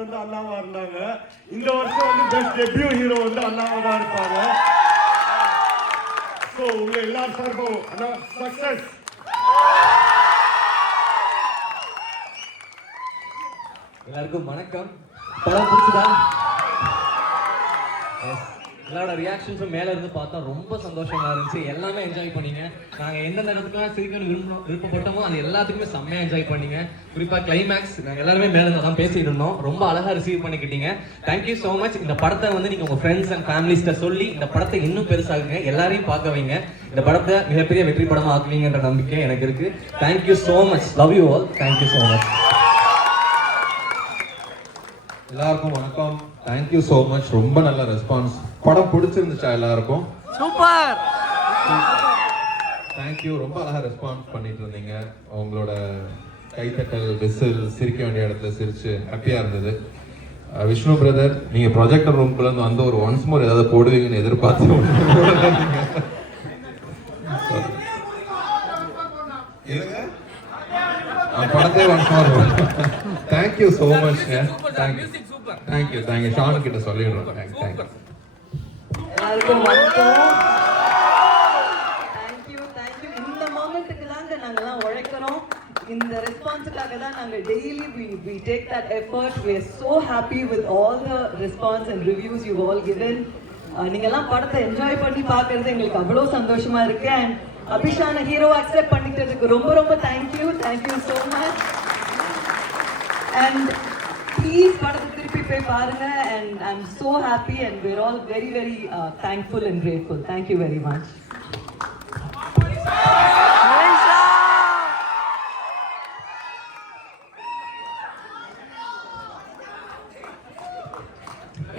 வந்து அண்ணாவா இருந்தாங்க. இந்த வருஷம் வந்து பெஸ்ட் டெபியூ ஹீரோ வந்து அண்ணாவா தான் இருப்பாங்க. ஸோ உங்க எல்லாரும் சார்பும் அண்ணா சக்சஸ். எல்லாருக்கும் வணக்கம். படம் பிடிச்சதா? எல்லாரோட ரியாக்ஷன்ஸும் மேலே இருந்து பார்த்தா ரொம்ப சந்தோஷமா இருந்துச்சு. எல்லாமே என்ஜாய் பண்ணீங்க. நாங்கள் எந்தெந்த இடத்துக்குலாம் சிரிக்கணும்னு விருப்பப்பட்டோமோ அது எல்லாத்துக்குமே செம்மையாக என்ஜாய் பண்ணீங்க. குறிப்பாக கிளைமேக்ஸ் நாங்கள் எல்லாருமே மேலே இருந்து தான் பேசிட்டு இருந்தோம். ரொம்ப அழகாக ரிசீவ் பண்ணிக்கிட்டீங்க. Thank you so much. இந்த படத்தை வந்து நீங்கள் உங்கள் ஃப்ரெண்ட்ஸ் அண்ட் ஃபேமிலிஸ்ட்டை சொல்லி இந்த படத்தை இன்னும் பெருசாகுங்க, எல்லாரையும் பார்க்க வைங்க. இந்த படத்தை மிகப்பெரிய வெற்றி படமாக ஆக்குவீங்கன்ற நம்பிக்கை எனக்கு இருக்குது. Thank you so much. Love you all. Thank you so much. எல்லாருக்கும் வணக்கம். Thank you so much. ரொம்ப நல்ல ரெஸ்பான்ஸ். படம் பிடிச்சிருந்துச்சா எல்லாருக்கும்? சூப்பர். தேங்க்யூ. ரொம்ப அழகாக ரெஸ்பான்ஸ் பண்ணிட்டு இருந்தீங்க. உங்களோட கைத்தட்டல், விசில், சிரிக்க வேண்டிய இடத்துல சிரிச்சு ஹாப்பியாக இருந்தது. விஷ்ணு பிரதர், நீங்கள் ப்ரொஜெக்டர் ரூம்குள்ளேருந்து வந்து ஒரு ஒன்ஸ் மோர் ஏதாவது போடுவீங்கன்னு எதிர்பார்த்து படத்தை once more. Thank you so much. Thank you. Shanu கிட்ட சொல்லிடுறோம். தேங்க்யூ. எல்லாருக்கும் வணக்கம். தேங்க்யூ. இந்த மொமெண்ட்டுக்கு தாங்க நாங்கெல்லாம் உழைக்கிறோம். இந்த ரெஸ்பான்ஸுக்காக தான் நாங்கள் daily we take that effort. We are so happy with all the response and reviews you've all given. நீங்கெல்லாம் படத்தை என்ஜாய் பண்ணி பார்க்கறது எங்களுக்கு அவ்வளோ சந்தோஷமா இருக்கு. அண்ட் அபிஷான ஹீரோ அக்செப்ட் பண்ணிக்கிறதுக்கு ரொம்ப thank you so much. And please படத்தை திருப்பி போய் பாருங்க. And I am so happy and we're all very thankful and grateful. Thank you very much.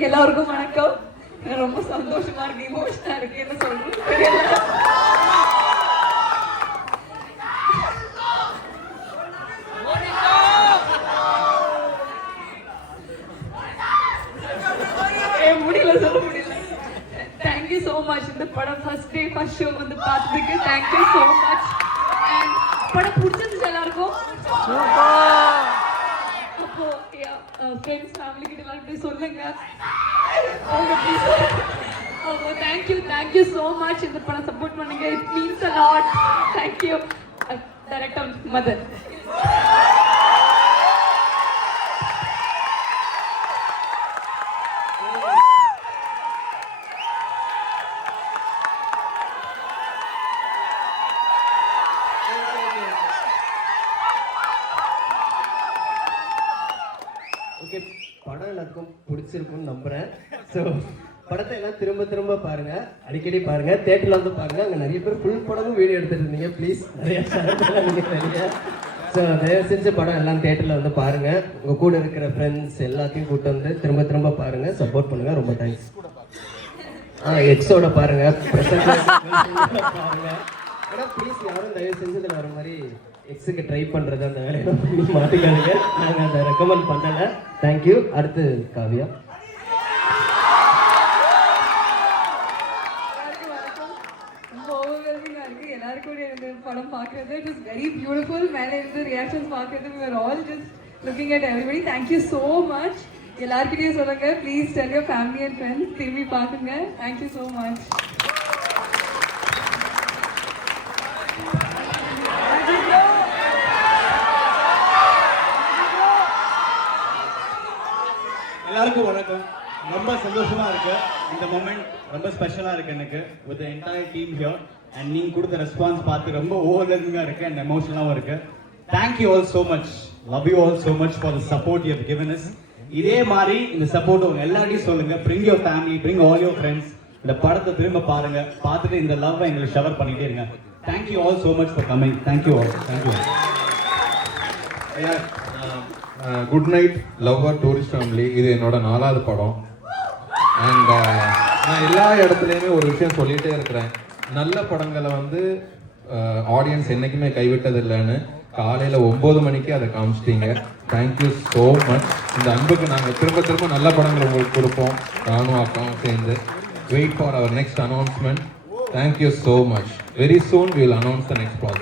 எல்லாருக்கும் வணக்கம். ரொம்ப சந்தோஷமா இருக்கு, இமோஷனா இருக்கு, என்ன சொல்றது தெரியல. சொல்ல முடியல. Thank you so much. இந்த படம் ஃபர்ஸ்ட் ஷோ வந்து பார்த்ததுக்கு தேங்க்யூ ஸோ மச். அண்ட் படம் பிடிச்சிருந்துச்சு எல்லாருக்கும்? அப்போ ஃப்ரெண்ட்ஸ் ஃபேமிலி கிட்ட எல்லாம் போய் சொல்லுங்க. அவங்க தேங்க்யூ ஸோ மச். இந்த படம் சப்போர்ட் பண்ணுங்க. It means a lot. Thank you. Director Madan. Okay, படம் எல்லாத்துக்கும் பிடிச்சிருக்குன்னு நம்புகிறேன். ஸோ படத்தை எல்லாம் திரும்ப பாருங்க, அடிக்கடி பாருங்க. தேட்டரில் வந்து பாருங்க. அங்கே நிறைய பேர் ஃபுல் படமும் வீடியோ எடுத்துட்டு இருந்தீங்க. ப்ளீஸ் நிறைய வெளியே. ஸோ தயவு செஞ்சு படம் எல்லாம் தேட்டரில் வந்து பாருங்க. உங்கள் கூட இருக்கிற ஃப்ரெண்ட்ஸ் எல்லாத்தையும் கூப்பிட்டு வந்து திரும்ப பாருங்க, சப்போர்ட் பண்ணுங்க. ரொம்ப தேங்க்ஸ். எக்ஸோட பாருங்க, பாருங்க. ஆனால் ப்ளீஸ் யாரும் தயவு செஞ்சு இதில் வர மாதிரி எக்ஸுக்கு ட்ரை பண்ணுறது அந்த வேலையை மாற்றிக்காதீங்க. நாங்கள் அதை ரெக்கமெண்ட் பண்ணலை. தேங்க்யூ. அடுத்து காவியா. எல்லாருக்கும் இருந்து படம் பார்க்கறது இட் இஸ் வெரி பியூட்டிஃபுல். மேலே இருந்து ரியாக்ஷன்ஸ் பார்க்கறது we were all just looking at everybody. Thank you so much. எல்லார்கிட்டயும் சொல்லுங்க, please tell your family and friends திரும்பி பாருங்க. Thank you so much. எல்லாருக்கும் வணக்கம். ரொம்ப சந்தோஷமா இருக்கு. இந்த மொமெண்ட் ரொம்ப ஸ்பெஷலா இருக்கு எனக்கு with the entire team here. and நீங்க கொடுத்த ரெஸ்பான்ஸ் பார்த்து ரொம்ப ஓவர்வெல்மிங்கா இருக்கு and எமோஷனலாவும் இருக்கு. Thank you all so much. Love you all so much for the support you have given us. இதே மாதிரி இந்த சப்போர்ட் உங்க எல்லாரையும் சொல்லுங்க. bring your family, bring all your friends. இந்த படத்தை திரும்ப பாருங்க. பார்த்துட்டு இந்த லவ் எங்களுக்கு ஷவர் பண்ணிட்டே இருங்க. Thank you all so much for coming. Thank you all. Thank you all. Good night lover tourist family. இது என்னோட 4வது படம். அண்ட் நான் எல்லா இடத்துலையுமே ஒரு விஷயம் சொல்லிகிட்டே இருக்கிறேன். நல்ல படங்களை வந்து ஆடியன்ஸ் என்றைக்குமே கைவிட்டதில்லைன்னு காலையில் 9 மணிக்கு அதை காமிச்சிட்டீங்க. Thank you so much. இந்த அன்புக்கு நாங்கள் திரும்ப நல்ல படங்கள் உங்களுக்கு கொடுப்போம். நானும் அக்காவும் சேர்ந்து. Wait for our next announcement. Thank you so much. Very soon we will announce the next project.